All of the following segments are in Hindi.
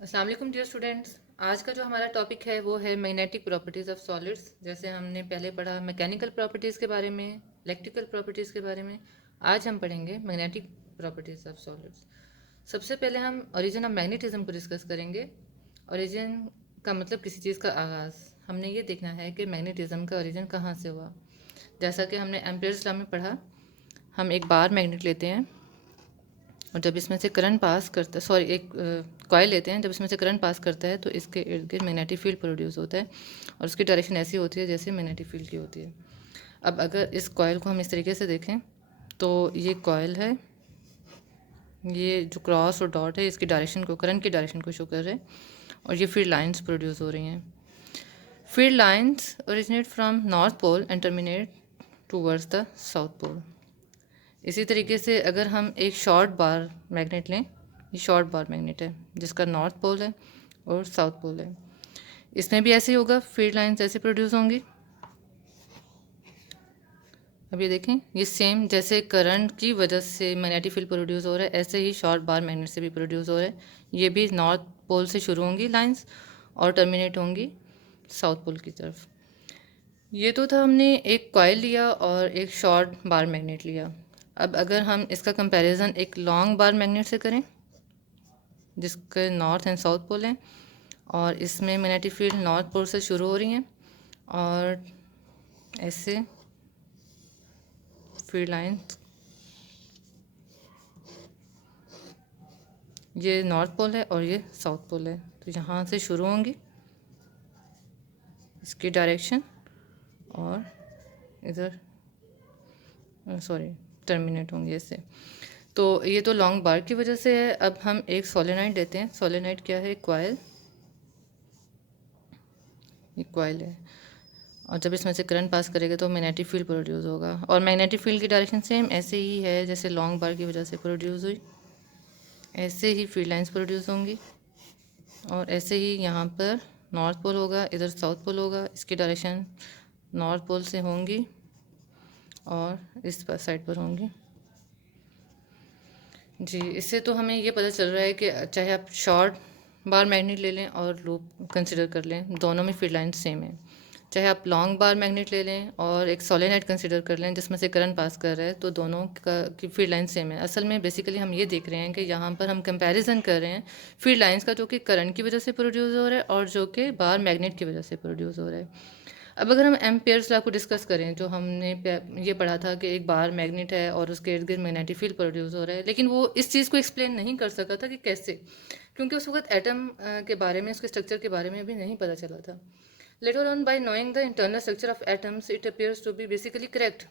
अस्सलाम वालेकुम डियर स्टूडेंट्स। आज का जो हमारा टॉपिक है वो है मैग्नेटिक प्रॉपर्टीज़ ऑफ सॉलिड्स। जैसे हमने पहले पढ़ा मैकेनिकल प्रॉपर्टीज़ के बारे में, इलेक्ट्रिकल प्रॉपर्टीज़ के बारे में, आज हम पढ़ेंगे मैग्नेटिक प्रॉपर्टीज़ ऑफ सॉलिड्स। सबसे पहले हम ओरिजिन ऑफ मैग्नेटिज्म को डिस्कस करेंगे। ओरिजिन का मतलब किसी चीज़ का आगाज़। हमने ये देखना है कि मैग्नेटिज्म का ओरिजिन कहाँ से हुआ। जैसा कि हमने एम्पियर्स लॉ में पढ़ा, हम एक बार मैग्नेट लेते हैं और जब इसमें से करंट पास करता है, सॉरी, एक कॉइल लेते हैं, जब इसमें से करंट पास करता है तो इसके इर्द गिर्द मैग्नेटिक फील्ड प्रोड्यूस होता है और उसकी डायरेक्शन ऐसी होती है जैसे मैग्नेटिक फील्ड की होती है। अब अगर इस कॉइल को हम इस तरीके से देखें तो ये कॉइल है, ये जो क्रॉस और डॉट है इसकी डायरेक्शन को, करंट की डायरेक्शन को शो कर रहे हैं और ये फील्ड लाइंस प्रोड्यूस हो रही हैं। Field lines originate from north pole and terminate towards the south pole. इसी तरीके से अगर हम एक शॉर्ट बार मैग्नेट लें, ये शॉर्ट बार मैग्नेट है जिसका नॉर्थ पोल है और साउथ पोल है, इसमें भी ऐसे ही होगा, फील्ड लाइंस ऐसे प्रोड्यूस होंगी। अब ये देखें, ये सेम जैसे करंट की वजह से मैग्नेटिक फील्ड प्रोड्यूस हो रहा है, ऐसे ही शॉर्ट बार मैग्नेट से भी प्रोड्यूस हो रहा है। ये भी नॉर्थ पोल से शुरू होंगी लाइंस और टर्मिनेट होंगी साउथ पोल की तरफ। ये तो था, हमने एक कॉइल लिया और एक शॉर्ट बार मैग्नेट लिया। अब अगर हम इसका कंपैरिजन एक लॉन्ग बार मैग्नेट से करें जिसके नॉर्थ एंड साउथ पोल हैं और इसमें मैग्नेटिक फील्ड नॉर्थ पोल से शुरू हो रही हैं और ऐसे फील्ड लाइंस, ये नॉर्थ पोल है और ये साउथ पोल है, तो यहाँ से शुरू होंगी इसकी डायरेक्शन और इधर, सॉरी, टर्मिनेट होंगी ऐसे। तो ये तो लॉन्ग बार की वजह से है। अब हम एक सोलेनाइड देते हैं। सोलेनाइड क्या है? कॉइल, ये कॉइल है और जब इसमें से करंट पास करेगा तो मैग्नेटिक फील्ड प्रोड्यूस होगा और मैग्नेटिक फील्ड की डायरेक्शन सेम ऐसे ही है जैसे लॉन्ग बार की वजह से प्रोड्यूस हुई, ऐसे ही फील्ड लाइंस प्रोड्यूस होंगी और ऐसे ही यहाँ पर नॉर्थ पोल होगा, इधर साउथ पोल होगा, इसकी डायरेक्शन नॉर्थ पोल से होंगी और इस पर साइड पर होंगी। जी, इससे तो हमें ये पता चल रहा है कि चाहे आप शॉर्ट बार मैग्नेट ले लें और लूप कंसिडर कर लें, दोनों में फील्ड लाइन सेम है। चाहे आप लॉन्ग बार मैग्नेट ले लें और एक सोलेनाइड कंसिडर कर लें जिसमें से करंट पास कर रहा है, तो दोनों का की फील्ड लाइन सेम है। असल में बेसिकली हम ये देख रहे हैं कि यहाँ पर हम कंपैरिजन कर रहे हैं फील्ड लाइंस का, जो कि करंट की वजह से प्रोड्यूस हो रहा है और जो कि बार मैग्नेट की वजह से प्रोड्यूस हो रहा है। अब अगर हम एम्पेयर्स लॉ को डिस्कस करें, जो हमने ये पढ़ा था कि एक बार मैग्नेट है और उसके इर्द गिर्द मैग्नेटिक फील्ड प्रोड्यूस हो रहा है, लेकिन वो इस चीज़ को एक्सप्लेन नहीं कर सका था कि कैसे, क्योंकि उस वक्त एटम के बारे में, उसके स्ट्रक्चर के बारे में अभी नहीं पता चला था। Later on by knowing the internal structure of atoms it appears to be basically correct.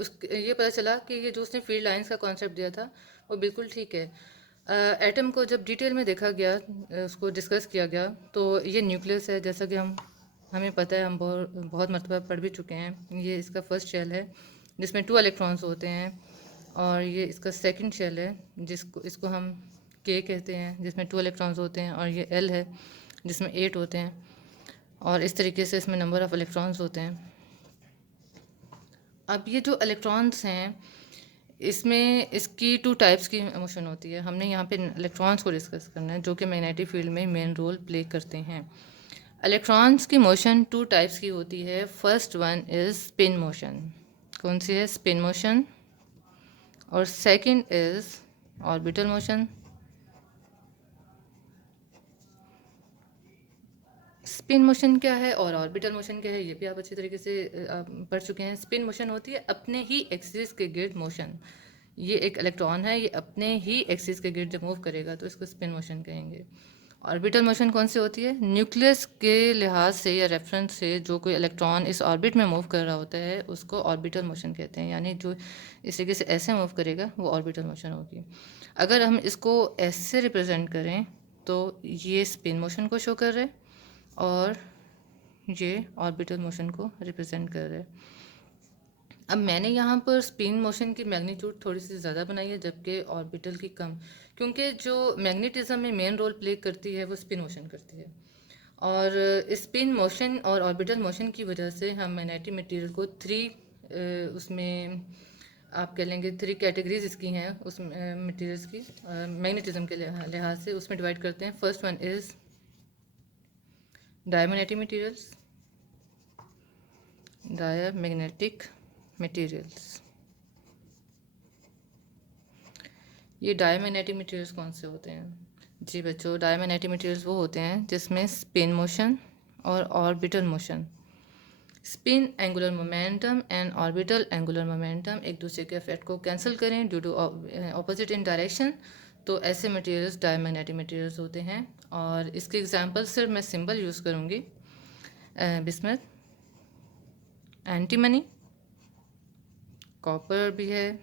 उस ये पता चला कि ये जो उसने फील्ड लाइंस का कॉन्सेप्ट दिया था वो बिल्कुल ठीक है। एटम को जब डिटेल में देखा गया, उसको डिस्कस किया गया, तो ये न्यूक्लियस है, जैसा कि हमें पता है, हम बहुत बहुत मरतबा पढ़ भी चुके हैं। ये इसका फर्स्ट शेल है जिसमें 2 इलेक्ट्रॉन्स होते हैं और ये इसका सेकंड शेल है जिसको इसको हम के कहते हैं, जिसमें 2 इलेक्ट्रॉन्स होते हैं, और ये एल है जिसमें 8 होते हैं और इस तरीके से इसमें नंबर ऑफ़ इलेक्ट्रॉन्स होते हैं। अब ये जो इलेक्ट्रॉन्स हैं, इसमें इसकी 2 टाइप्स की मोशन होती है। हमने यहाँ पे इलेक्ट्रॉन्स को डिस्कस करना है जो कि मैग्नेटिक फील्ड में मेन रोल प्ले करते हैं। इलेक्ट्रॉन्स की मोशन 2 टाइप्स की होती है। First one is spin motion. कौन सी है? Spin motion. और second is orbital motion. Spin motion क्या है और ऑर्बिटल मोशन क्या है, ये भी आप अच्छी तरीके से आप पढ़ चुके हैं। स्पिन मोशन होती है अपने ही एक्सिस के गिर्द मोशन। ये एक इलेक्ट्रॉन है, ये अपने ही एक्सिस के गिर्द जब मूव करेगा तो इसको स्पिन मोशन कहेंगे। ऑर्बिटल मोशन कौन सी होती है? न्यूक्लियस के लिहाज से या रेफरेंस से जो कोई इलेक्ट्रॉन इस ऑर्बिट में मूव कर रहा होता है उसको ऑर्बिटल मोशन कहते हैं, यानी जो इस तरीके से ऐसे मूव करेगा वो ऑर्बिटल मोशन होगी। अगर हम इसको ऐसे रिप्रेजेंट करें तो ये स्पिन मोशन को शो कर रहे हैं और ये ऑर्बिटल मोशन को रिप्रेजेंट कर रहे हैं। अब मैंने यहाँ पर स्पिन मोशन की मैग्नीट्यूड थोड़ी सी ज़्यादा बनाई है जबकि ऑर्बिटल की कम, क्योंकि जो मैग्नेटिज्म में मेन रोल प्ले करती है वो स्पिन मोशन करती है और स्पिन मोशन और ऑर्बिटल मोशन की वजह से हम मैग्नेटिक मटेरियल को 3 उसमें आप कह लेंगे 3 कैटेगरीज इसकी हैं उस मटेरियल्स की मैग्नेटिज्म के लिहाज से, उसमें डिवाइड करते हैं। First one is diamagnetic materials, diamagnetic materials. ये डायमैग्नेटिक मटेरियल्स कौन से होते हैं? जी बच्चों, डायमैग्नेटिक मटेरियल्स वो होते हैं जिसमें स्पिन मोशन और orbital motion, spin angular momentum and orbital angular momentum एक दूसरे के इफेक्ट को कैंसिल करें due to opposite in direction, तो ऐसे मटेरियल्स डायमैग्नेटिक मटेरियल्स होते हैं। और इसके एग्जांपल सिर्फ मैं सिंबल यूज़ करूँगी, बिस्मथ, एंटीमनी, कॉपर भी है,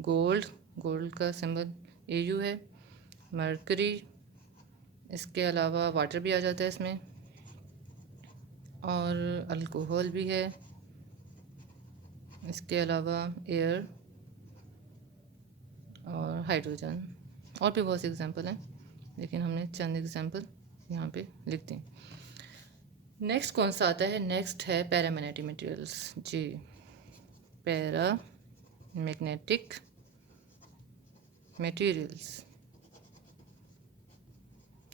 गोल्ड, गोल्ड का सिंबल AU है, मरकरी, इसके अलावा वाटर भी आ जाता है इसमें, और अल्कोहल भी है, इसके अलावा एयर और हाइड्रोजन, और भी बहुत से एग्जांपल हैं, लेकिन हमने चंद एग्जांपल यहाँ पे लिख दी। नेक्स्ट कौन सा आता है? नेक्स्ट है पैरामैग्नेटिक मटेरियल्स। जी, पैरामैग्नेटिक मटेरियल्स,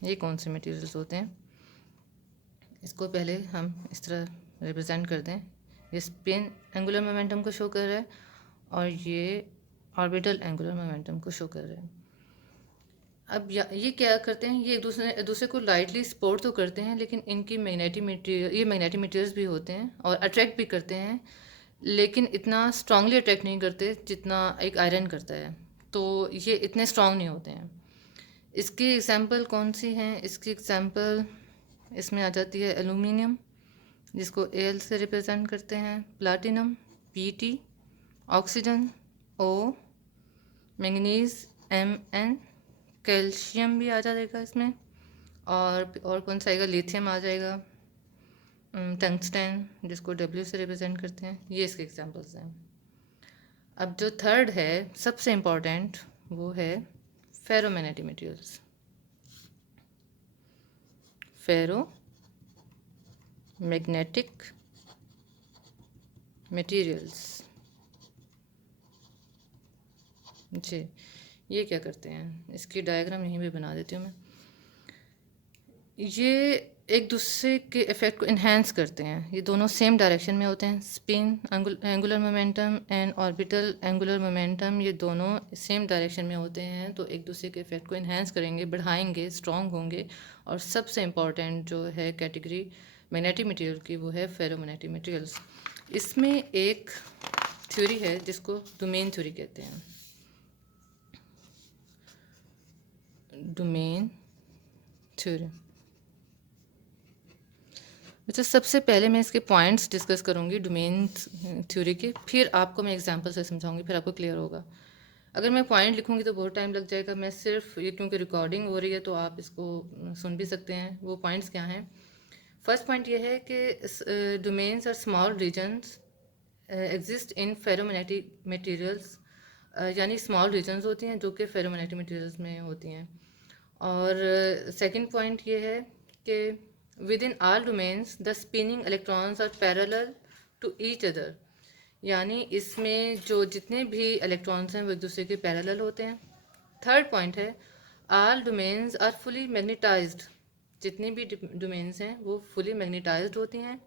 ये कौन से मटेरियल्स होते हैं? इसको पहले हम इस तरह रिप्रेजेंट करते हैं। ये स्पिन एंगुलर मोमेंटम को शो कर रहा है और ये ऑर्बिटल एंगुलर मोमेंटम को शो कर रहा है। अब ये क्या करते हैं? ये एक दूसरे को लाइटली सपोर्ट तो करते हैं, लेकिन इनकी मैग्नेटिक मटेरियल, ये मैग्नेटिक मटेरियल्स भी होते हैं और अट्रैक्ट भी करते हैं, लेकिन इतना स्ट्रांगली अट्रैक्ट नहीं करते जितना एक आयरन करता है, तो ये इतने स्ट्रांग नहीं होते हैं। इसकी एग्जांपल कौन सी हैं? इसकी एग्जांपल इसमें आ जाती है एल्यूमिनियम, जिसको Al से रिप्रेजेंट करते हैं, platinum Pt, oxygen O, manganese Mn, calcium भी आ जाएगा इसमें, और कौन सा आएगा? लिथियम आ जाएगा, टंगस्टन, जिसको W से रिप्रेजेंट करते हैं। ये इसके एग्जांपल्स हैं। अब जो थर्ड है सबसे इम्पॉर्टेंट, वो है फेरोमैग्नेटिक मटेरियल्स। फेरोमैग्नेटिक मटेरियल्स, जी, ये क्या करते हैं? इसकी डायग्राम यहीं पे बना देती हूँ मैं। ये एक दूसरे के इफेक्ट को इन्हेंस करते हैं। ये दोनों सेम डायरेक्शन में होते हैं। Spin angular momentum and orbital angular momentum, ये दोनों सेम डायरेक्शन में होते हैं, तो एक दूसरे के इफेक्ट को इन्हेंस करेंगे, बढ़ाएंगे, स्ट्रॉन्ग होंगे। और सबसे इम्पॉर्टेंट जो है कैटेगरी मैग्नेटिक मटेरियल की, वो है फेरोमैग्नेटिक मटेरियल्स। इसमें एक थ्योरी है जिसको डोमेन थ्योरी कहते हैं। Domain theory. अच्छा, सबसे पहले मैं इसके पॉइंट्स डिस्कस करूँगी डोमेन थ्योरी के, फिर आपको मैं एग्जांपल से समझाऊंगी, फिर आपको क्लियर होगा। अगर मैं पॉइंट लिखूँगी तो बहुत टाइम लग जाएगा। मैं सिर्फ ये, क्योंकि रिकॉर्डिंग हो रही है तो आप इसको सुन भी सकते हैं। वो पॉइंट्स क्या हैं? फर्स्ट पॉइंट ये है कि domains are small regions exist in ferromagnetic materials, यानी स्मॉल रीजन्स होती हैं जो कि फेरोमैग्नेटिक मटेरियल्स में होती हैं। और सेकंड पॉइंट ये है कि within all domains the spinning electrons are parallel to each other, यानी इसमें जो जितने भी इलेक्ट्रॉन्स हैं वो एक दूसरे के पैरेलल होते हैं। थर्ड पॉइंट है all domains are fully magnetized, जितनी भी डोमेन्स हैं वो फुली मैग्नेटाइज्ड होती हैं।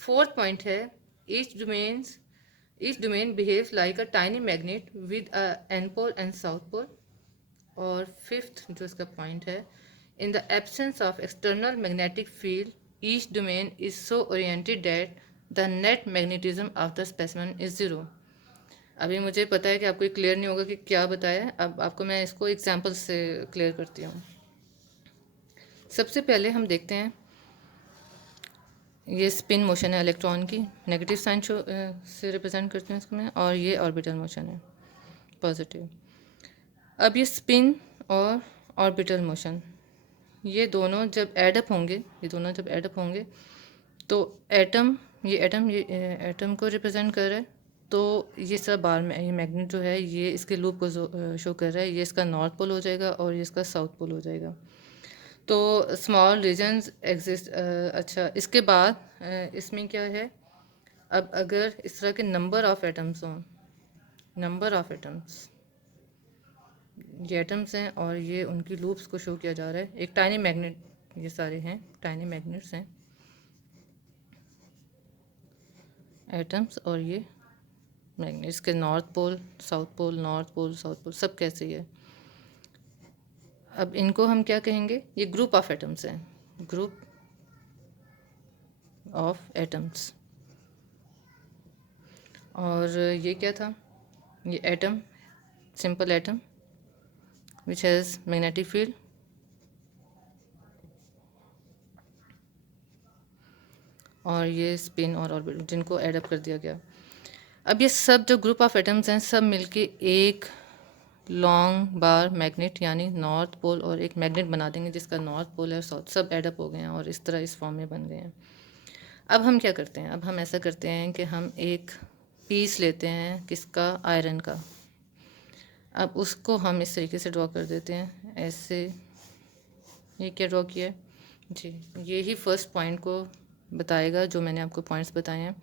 फोर्थ पॉइंट है each domain behaves like a tiny magnet with a n pole and south pole। और फिफ्थ जो इसका पॉइंट है, in the absence of external magnetic field each domain is so oriented that the net magnetism of the specimen is zero। अभी मुझे पता है कि आपको क्लियर नहीं होगा कि क्या बताया है, अब आपको मैं इसको एग्जांपल से क्लियर करती हूँ। सबसे पहले हम देखते हैं, ये स्पिन मोशन है इलेक्ट्रॉन की, नेगेटिव साइन से रिप्रेजेंट करती हूँ इसको मैं, और ये ऑर्बिटल मोशन है पॉजिटिव। अब ये स्पिन और ऑर्बिटल मोशन, ये दोनों जब एडअप होंगे, तो ये एटम को रिप्रेजेंट कर रहा है। तो ये सब बार में ये मैग्नेट जो है ये इसके लूप को शो कर रहा है। ये इसका नॉर्थ पोल हो जाएगा और ये इसका साउथ पोल हो जाएगा। तो स्मॉल रीजन्स एग्जिस्ट। अच्छा, इसके बाद इसमें क्या है, अब अगर इस तरह के नंबर ऑफ एटम्स हों, नंबर ऑफ एटम्स, ये एटम्स हैं और ये उनकी लूप्स को शो किया जा रहा है। एक टाइनी मैग्नेट, ये सारे हैं टाइनी मैग्नेट्स हैं, एटम्स, और ये मैग्नेट्स के north pole south pole, north pole south pole, सब कैसे ही है। अब इनको हम क्या कहेंगे, ये ग्रुप ऑफ एटम्स हैं, ग्रुप ऑफ एटम्स। और ये क्या था, ये atom, simple atom which has magnetic field, और ये स्पिन और ऑर्बिट जिनको एडअप कर दिया गया। अब ये सब जो ग्रुप ऑफ एटम्स हैं सब मिलके एक लॉन्ग बार मैग्नेट यानी नॉर्थ पोल और एक मैग्नेट बना देंगे जिसका नॉर्थ पोल और साउथ सब एडअप हो गए हैं और इस तरह इस फॉर्म में बन गए हैं। अब हम क्या करते हैं, अब हम ऐसा करते हैं कि हम एक पीस लेते हैं किसका, आयरन का। अब उसको हम इस तरीके से ड्रॉ कर देते हैं ऐसे। ये क्या ड्रॉ किया है जी, ये ही फर्स्ट पॉइंट को बताएगा जो मैंने आपको पॉइंट्स बताए हैं।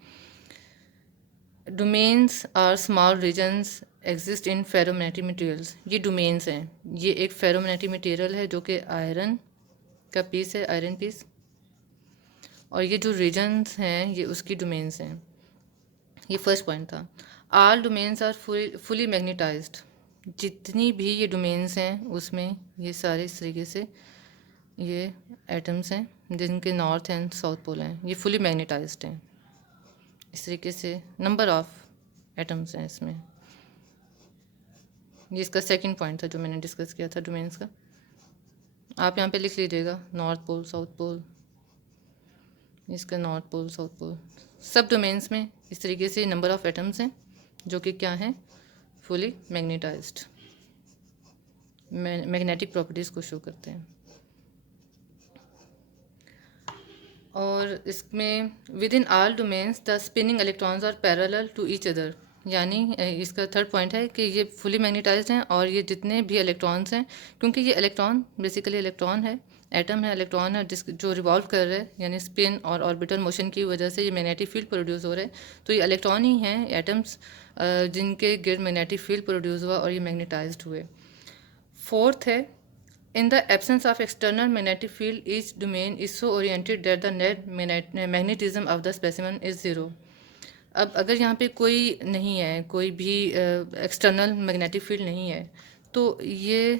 Domains are small regions exist in ferromagnetic materials, ये डोमेन्स हैं। ये एक फेरोमैग्नेटिक मटेरियल है जो कि आयरन का पीस है, आयरन पीस, और ये जो रीजन्स हैं ये उसकी डोमेन्स हैं। ये फर्स्ट पॉइंट था। All domains are fully magnetized, जितनी भी ये डोमेन्स हैं उसमें ये सारे इस तरीके से ये एटम्स हैं जिनके नॉर्थ एंड साउथ पोल हैं, ये फुली मैग्नेटाइज्ड हैं। इस तरीके से नंबर ऑफ एटम्स हैं इसमें। ये इसका सेकंड पॉइंट था जो मैंने डिस्कस किया था डोमेन्स का। आप यहाँ पे लिख लीजिएगा नॉर्थ पोल साउथ पोल, इसका नॉर्थ पोल साउथ पोल, सब डोमेन्स में इस तरीके से नंबर ऑफ एटम्स हैं जो कि क्या हैं, फुली मैग्नेटाइज्ड, मैग्नेटिक प्रॉपर्टीज़ को शो करते हैं। और इसमें within all domains the spinning electrons are parallel to each other, यानी इसका थर्ड पॉइंट है कि ये फुली मैग्नेटाइज्ड हैं और ये जितने भी इलेक्ट्रॉन्स हैं, क्योंकि ये इलेक्ट्रॉन बेसिकली इलेक्ट्रॉन है, एटम है, इलेक्ट्रॉन है जिस जो रिवॉल्व कर रहे हैं, यानी स्पिन और ऑर्बिटल मोशन की वजह से ये मैग्नेटिक फील्ड प्रोड्यूस हो रहे हैं। तो ये इलेक्ट्रॉन ही हैं, एटम्स, जिनके गिर्द मैग्नेटिक फील्ड प्रोड्यूस हुआ और ये मैग्नेटाइज्ड हुए। फोर्थ है, in the absence of external magnetic field, each domain is so oriented that the net magnetism of the specimen is zero. अब अगर यहाँ पे कोई नहीं है, कोई भी एक्सटर्नल मैग्नेटिक फील्ड नहीं है, तो ये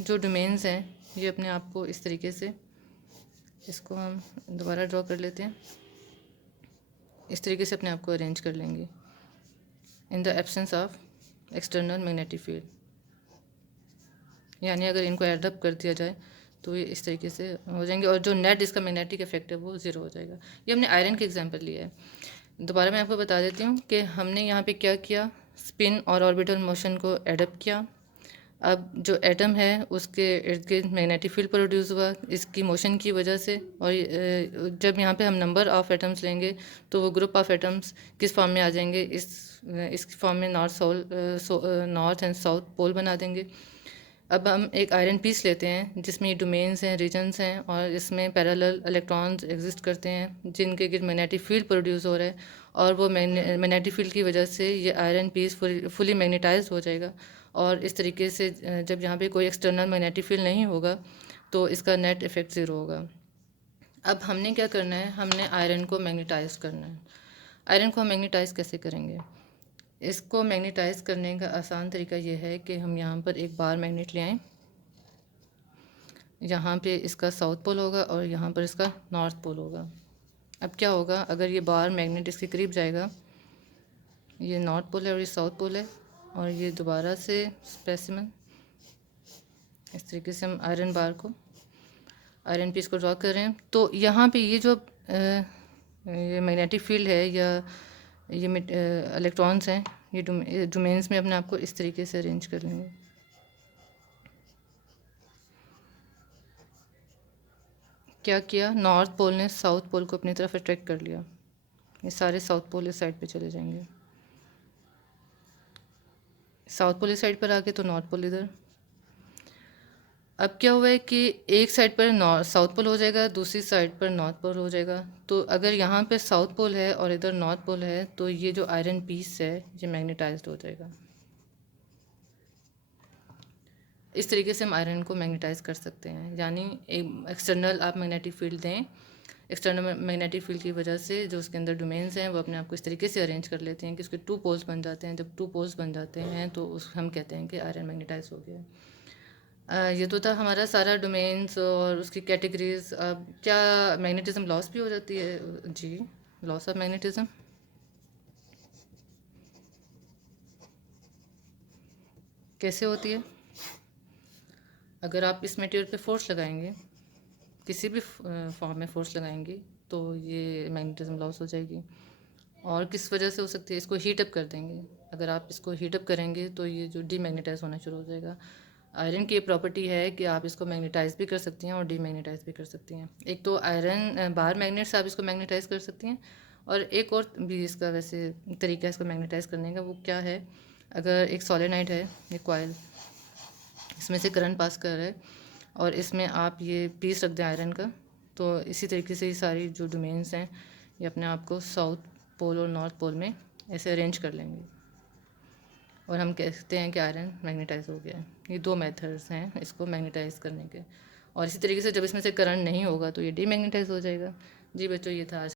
जो डोमेन्स हैं ये अपने आप को इस तरीके से, इसको हम दोबारा ड्रॉ कर लेते हैं, इस तरीके से अपने आप को अरेंज कर लेंगे in the absence of external magnetic field, यानी अगर इनको एडअप कर दिया जाए तो ये इस तरीके से हो जाएंगे और जो नेट इसका मैग्नेटिक इफेक्ट है वो ज़ीरो हो जाएगा। ये हमने आयरन के एग्जांपल लिया है। दोबारा मैं आपको बता देती हूँ कि हमने यहाँ पे क्या किया, स्पिन और ऑर्बिटल मोशन को एडअप किया। अब जो एटम है उसके इर्द गिर्द मैग्नेटिक फील्ड प्रोड्यूस हुआ इसकी मोशन की वजह से, और जब यहाँ पे हम नंबर ऑफ़ एटम्स लेंगे तो वो ग्रुप ऑफ एटम्स किस फॉर्म में आ जाएंगे, इस फॉर्म में नॉर्थ एंड साउथ पोल बना देंगे। अब हम एक आयरन पीस लेते हैं जिसमें डोमेन्स हैं, रीजन्स हैं, और इसमें पैरेलल इलेक्ट्रॉन्स एग्जिस्ट करते हैं जिनके गिर्द मैग्नेटिक फील्ड प्रोड्यूस हो रहा है, और वो मैग्नेटिक फील्ड की वजह से ये आयरन पीस फुली मैग्नेटाइज हो जाएगा। और इस तरीके से जब यहाँ पे कोई एक्सटर्नल मैग्नेटिक फील्ड नहीं होगा तो इसका नेट इफेक्ट ज़ीरो होगा। अब हमने क्या करना है, हमने आयरन को मैग्नेटाइज करना है। आयरन को हम मैग्नेटाइज कैसे करेंगे, इसको मैग्नेटाइज करने का आसान तरीका ये है कि हम यहाँ पर एक बार मैग्नेट ले आएँ, यहाँ पे इसका साउथ पोल होगा और यहाँ पर इसका नॉर्थ पोल होगा। अब क्या होगा, अगर ये बार मैग्नेट इसके करीब जाएगा, ये नॉर्थ पोल है और ये साउथ पोल है, और ये दोबारा से स्पेसिमन इस तरीके से हम आयरन बार को, आयरन पीस को ड्रॉ कर रहे हैं, तो यहाँ पे ये जो ये मैग्नेटिक फील्ड है या ये इलेक्ट्रॉन्स हैं, ये डोमेन्स में अपने आप को इस तरीके से अरेंज कर लेंगे। क्या किया, नॉर्थ पोल ने साउथ पोल को अपनी तरफ अट्रैक्ट कर लिया, ये सारे साउथ पोल इस साइड पे चले जाएंगे, साउथ पोल इस साइड पर आ गए तो नॉर्थ पोल इधर। अब क्या हुआ है कि एक साइड पर साउथ पोल हो जाएगा, दूसरी साइड पर नॉर्थ पोल हो जाएगा। तो अगर यहाँ पे साउथ पोल है और इधर नॉर्थ पोल है तो ये जो आयरन पीस है ये मैग्नेटाइज्ड हो जाएगा। इस तरीके से हम आयरन को मैग्नेटाइज कर सकते हैं, यानी एक एक्सटर्नल आप मैग्नेटिक फील्ड दें, एक्सटर्नल मैग्नेटिक फील्ड की वजह से जो उसके अंदर डोमेन्स हैं वो अपने आप को इस तरीके से अरेंज कर लेते हैं कि उसके 2 पोल्स बन जाते हैं। जब 2 पोल्स बन जाते हैं तो उस हम कहते हैं कि आयरन मैग्नेटाइज हो गया। ये तो था हमारा सारा डोमेन्स और उसकी कैटेगरीज। अब क्या मैग्नेटिज्म लॉस भी हो जाती है? जी, लॉस ऑफ मैग्नेटिज्म कैसे होती है? अगर आप इस मटेरियल पे फोर्स लगाएंगे, किसी भी फॉर्म में फोर्स लगाएंगे, तो ये मैग्नेटिज्म लॉस हो जाएगी। और किस वजह से हो सकती है? इसको हीट अप कर देंगे। अगर आप इसको हीट अप करेंगे तो ये जो डीमैग्नेटाइज होना शुरू हो जाएगा। आयरन की ये प्रॉपर्टी है कि आप इसको मैग्नेटाइज भी कर सकती हैं और डीमैग्नेटाइज भी कर सकती हैं। एक तो आयरन बार मैग्नेट से आप इसको मैग्नेटाइज कर सकती हैं, और एक और भी इसका वैसे तरीका है इसको मैग्नेटाइज करने का। वो क्या है? अगर एक सोलेनाइड है, ये कॉइल, इसमें से करंट पास कर रहा है और इसमें आप ये पीस रख दें आयरन का, तो इसी तरीके से ये सारी जो डोमेन्स हैं ये अपने आप को साउथ पोल और नॉर्थ पोल में ऐसे अरेंज कर लेंगे और हम कहते हैं कि आयरन मैग्नेटाइज हो गया है। ये 2 मेथड्स हैं इसको मैग्नेटाइज करने के। और इसी तरीके से जब इसमें से करंट नहीं होगा तो ये डीमैग्नेटाइज हो जाएगा। जी बच्चों, ये था आज